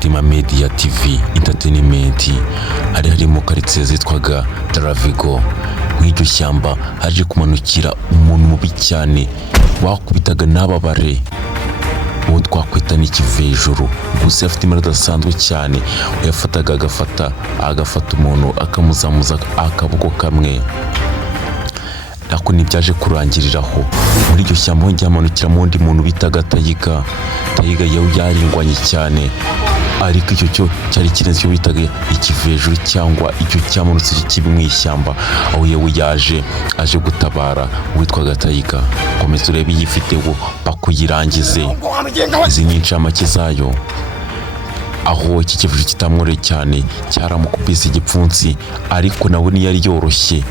Umutima Media TV Entertainment ari harimo karitsiye zitwaga Taravigo. Nk'iryo shyamba haje kumanukira umuntu mubi cyane wakubitaga n'ababare uwo twakwita n'Ikivejuru. Gusa afite imara dasanzwe cyane, yafataga agafata umuntu akamuzamuza akaboko kamwe. Ako nibyaje kurangiriraho muri iryo shyamba hongeye hamanukiramo undi muntu bitaga Tayiga yaringwanye cyane, ariko icyo cyo cyari kirenze cyo bitaga Ikivejuru cyangwa icyo cyamanutse kibi mu ishyamba, aho yewe aje gutabara witwaga Tayiga. Komeza urebe yifiteho bakuyirangize. Izi ni incamake zayo, aho iki Ikivejuru kitamwore cyane cyaramukubise igipfunsi, ariko nawe ntiyari yoroshye,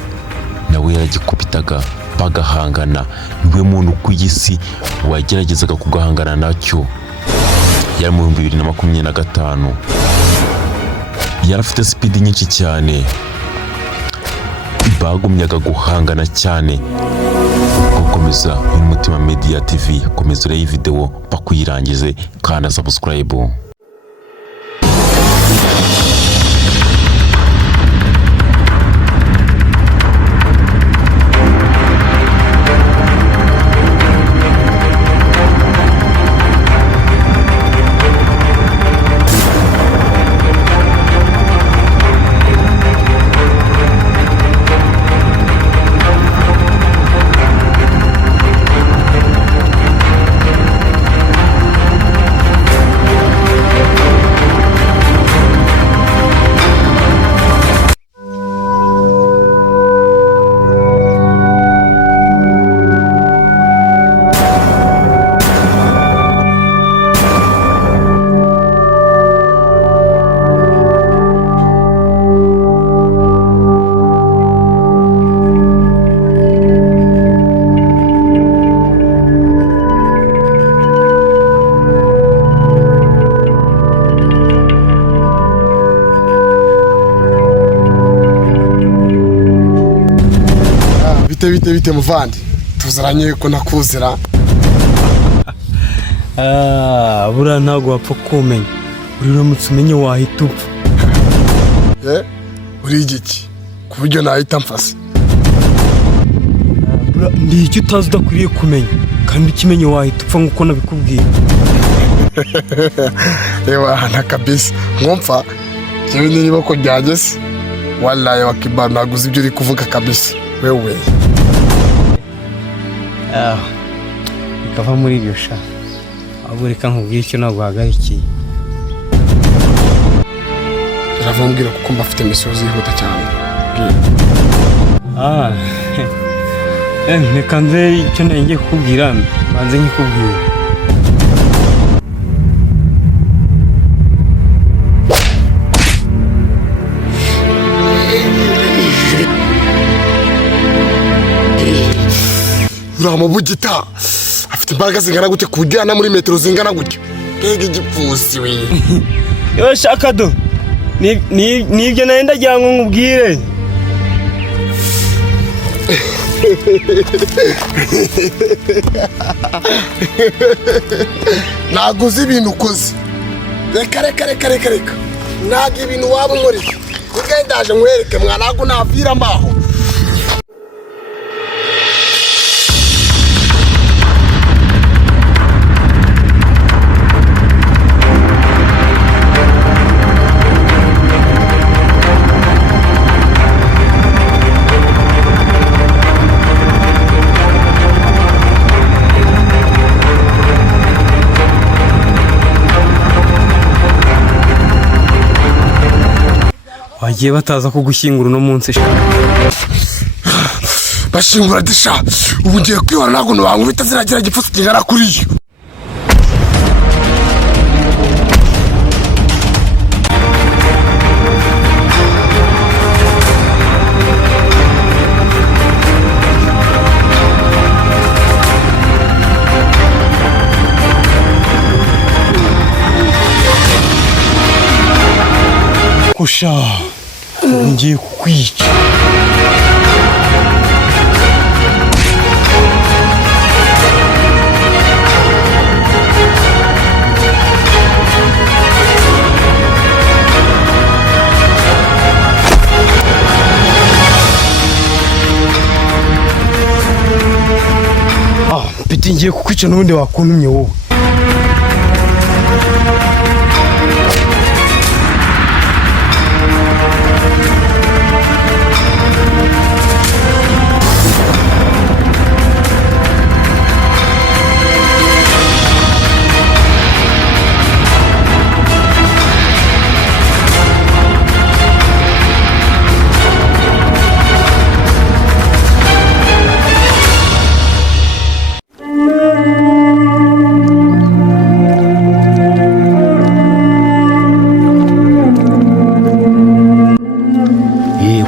nawe yaragikubitaga bagahangana. Niwe muntu ku isi wageragezaga kugahangana nacyo. Yari mu 2025, yari afite speed nyinshi cyane, bagumyaga guhangana cyane. Gukomeza Umutima Media TV, komeza urebe iyi video bakuyirangize kandi subscribe. Bite muvandi, tuzaranye ko nakuzira. Bura ntago wapfa kumenya, uri uramutse umenye wahita upfa. Uri igiki ku buryo nahita mfasa? Ndi icyo utazi udakwiriye kumenya, kandi ukimenye wahita upfa nk'uko nabikubwiye. Ewa na kabisa ngomfa yewe niba ko byageze, wallahi wakibana naguze ibyo uri kuvuga kabisa wewe. Ikava muri ibyo sha, ahubwo reka nkubwire icyo naguhagarikiye. Uravumbwira kuko mbafite imisozi yihuta cyane. Reka nze icyo ngiye kukubwira banze nkikubwire. Uramubugita afite imbaraga zingana gute kujyana muri metero zingana gutyo? Mbega igipfusi we. Yo shaka do nibyo nenda jyango nkubwire. Naguze ibintu ukoze. Reka ntago ibintu waba umuri kugendaje nkwereke mwanago navira mbaho. Wagiye bataza kugushyingura no munsi. Bashingura disha, ubu ngiye kwibona nago nubanga bitaziragira igipfusi kingana kuri yo. Kusha ngiye kukwica. ngiye kukwica n'ubundi wakuntumye wowe.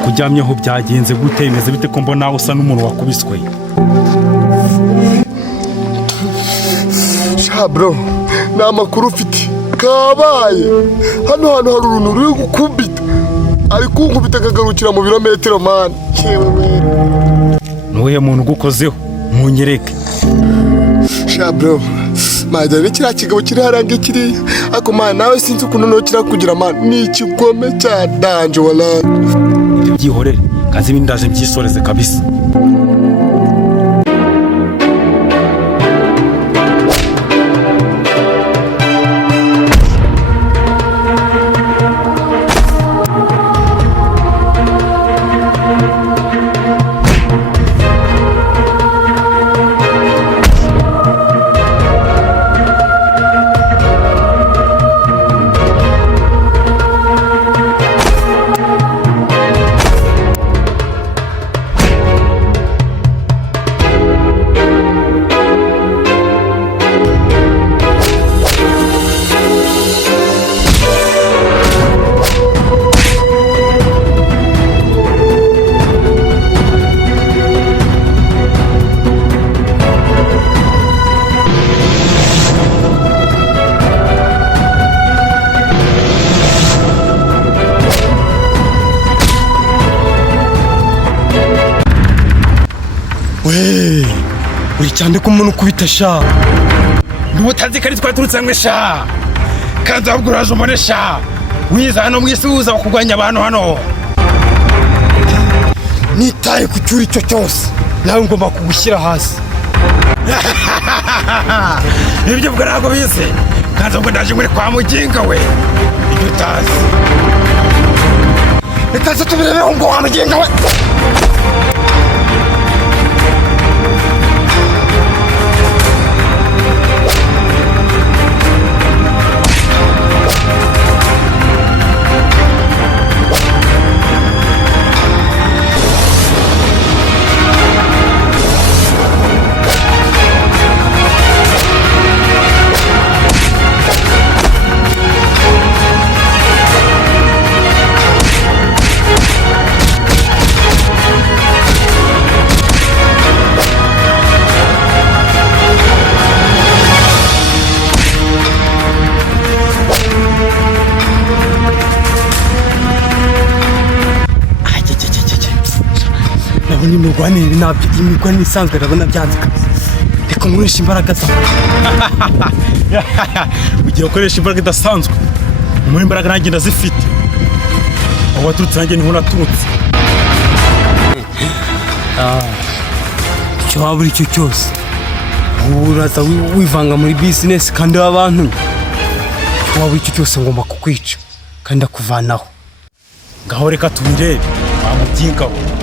Kuryamyeho byagenze gute bimeze bite ko mbona usa n'umuntu wakubiswe? Sha bro, nta makuru ufite kabaye hano hari uruntu ruri gukubita ari kunkubita akagarukira mu birometero mani. Nuwuhe muntu ugukozeho munyereke? Sha bro, madare kiriya kigabo kiri haranga kiriya ako mani nawe sinzi ukuntu no kirakugira mani, ni ikigome cya danje wallahi. Ibyo byihorere kazi bindaje byisoreze kabisa. Uri cyane ko umuntu ukubita sha. Ntutazi kari twaturutse ngwe sha. Kaza ahubwo uraje umone sha. Wiza hano mwisuhuza bakugwanya abantu hano. Nitaye ku cyuri cyo cyose. Nawe ngomba kugushyira hasi. Ibyo bwo ntabwo bize. Kaza ahubwo ndaje muri kwa muginga we. Ibyo utazi. Reka tubirebeho ngo wa muginga we. Ni mugwanire nabyo imigwanire isanzwe ndabona byanze kabisa. Reka nkoresha imbaraga zawe. Ugiye gukoresha imbaraga idasanzwe. Muri imbaraga nanjye ndazifite. Aho waturutse nanjye niho naturutse. Icyo waba uri cyo cyose uraza wivanga muri business kandi w'abantu. Icyo waba uri cyo cyose ngomba kukwica kandi akuvanaho. Ngaho reka tubirebe wa mubyinga we.